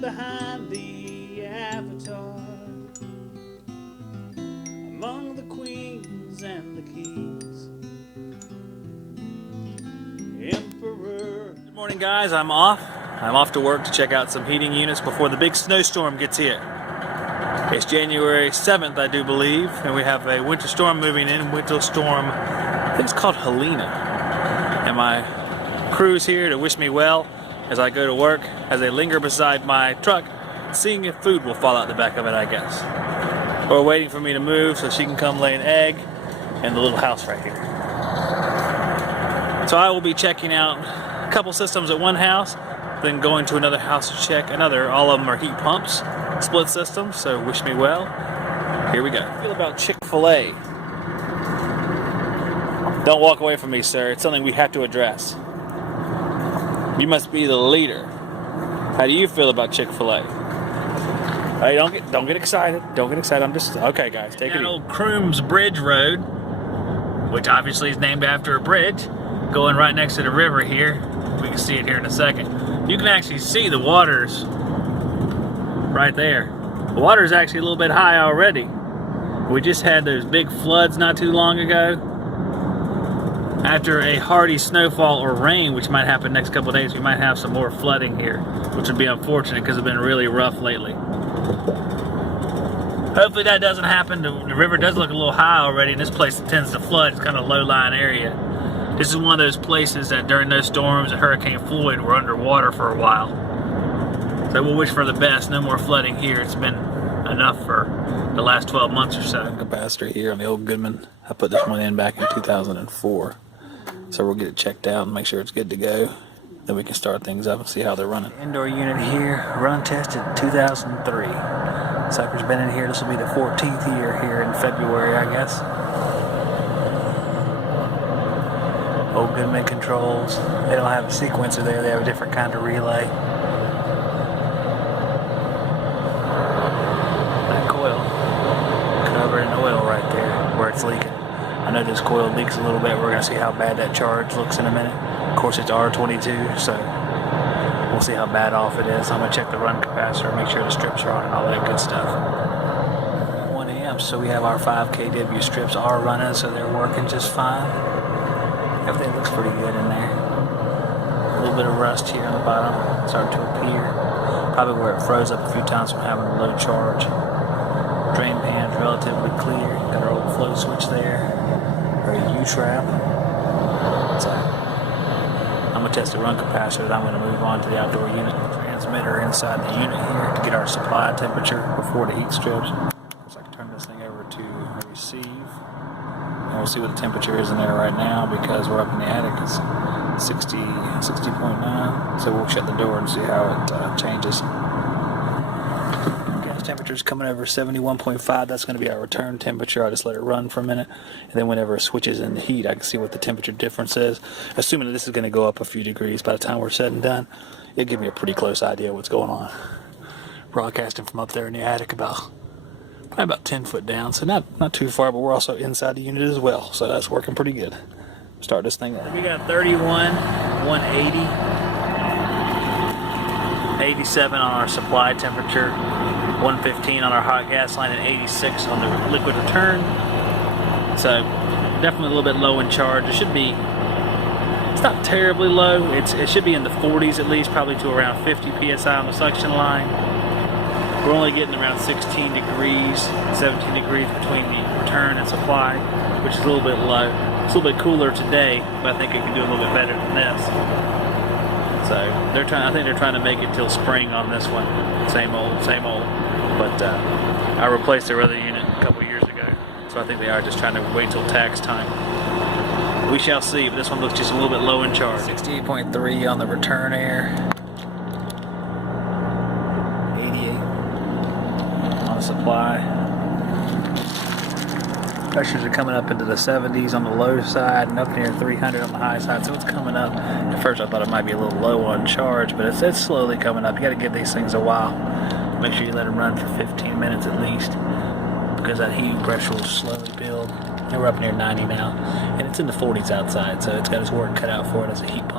behind the avatar, among the queens and the kings. Emperor. Good morning, guys. I'm off to work to check out some heating units before the big snowstorm gets here. It's January 7th, I do believe, and we have a winter storm moving in. Winter storm, I think it's called Helena. And my crew's here to wish me well as I go to work, as they linger beside my truck, seeing if food will fall out the back of it, I guess. Or waiting for me to move so she can come lay an egg in the little house right here. So I will be checking out a couple systems at one house, then going to another house to check another. All of them are heat pumps, split systems, so wish me well. Here we go. How do you feel about Chick-fil-A? Don't walk away from me, sir. It's something we have to address. You must be the leader. How do you feel about Chick-fil-A? Hey, don't get excited. Don't get excited. I'm just okay, guys. Take it easy. Old Crooms Bridge Road, which obviously is named after a bridge, going right next to the river here. We can see it here in a second. You can actually see the waters right there. The water is actually a little bit high already. We just had those big floods not too long ago. After a hearty snowfall or rain, which might happen next couple of days, we might have some more flooding here, which would be unfortunate because it's been really rough lately. Hopefully that doesn't happen. The river does look a little high already, and this place tends to flood. It's kind of a low-lying area. This is one of those places that during those storms and Hurricane Floyd were underwater for a while. So we'll wish for the best. No more flooding here. It's been enough for the last 12 months or so. Capacitor here on the old Goodman. I put this one in back in 2004. So we'll get it checked out and make sure it's good to go. Then we can start things up and see how they're running. Indoor unit here, run tested 2003. Sucker's been in here. This will be the 14th year here in February, I guess. Old Goodman controls. They don't have a sequencer there. They have a different kind of relay. That coil covered in oil right there where it's leaking. I know this coil leaks a little bit. We're going to see how bad that charge looks in a minute. Of course, it's R22, so we'll see how bad off it is. I'm going to check the run capacitor, make sure the strips are on and all that good stuff. 1 amp, so we have our 5 kW strips are running, so they're working just fine. Everything looks pretty good in there. A little bit of rust here on the bottom, starting to appear. Probably where it froze up a few times from having a low charge. Drain pan's relatively clear. Got our old flow switch there. Or a U-trap. So I'm going to test the run capacitor, then I'm going to move on to the outdoor unit. Transmitter inside the unit here to get our supply temperature before the heat strips. So I can turn this thing over to receive. And we'll see what the temperature is in there right now because we're up in the attic. It's 60.9. So we'll shut the door and see how it changes. Temperature's coming over 71.5. That's going to be our return temperature. I'll just let it run for a minute, and then whenever it switches in the heat, I can see what the temperature difference is. Assuming that this is going to go up a few degrees by the time we're said and done, it'll give me a pretty close idea of what's going on. Broadcasting from up there in the attic, probably about 10 foot down, so not too far, but we're also inside the unit as well, so that's working pretty good. Start this thing up. We got 31, 180, 87 on our supply temperature. 115 on our hot gas line and 86 on the liquid return. So definitely a little bit low in charge. It's not terribly low. It should be in the 40s at least, probably to around 50 psi on the suction line. We're only getting around 16 degrees, 17 degrees between the return and supply, which is a little bit low. It's a little bit cooler today, but I think it can do a little bit better than this. So I think they're trying to make it till spring on this one. Same old. But I replaced their other unit a couple years ago, so I think they are just trying to wait till tax time. We shall see, but this one looks just a little bit low in charge. 68.3 on the return air. 88 on the supply. Pressures are coming up into the 70s on the low side and up near 300 on the high side, so it's coming up. At first I thought it might be a little low on charge, but it's slowly coming up. You got to give these things a while. Make sure you let them run for 15 minutes at least, because that heating pressure will slowly build. And we're up near 90 now, and it's in the 40s outside, so it's got its work cut out for it as a heat pump.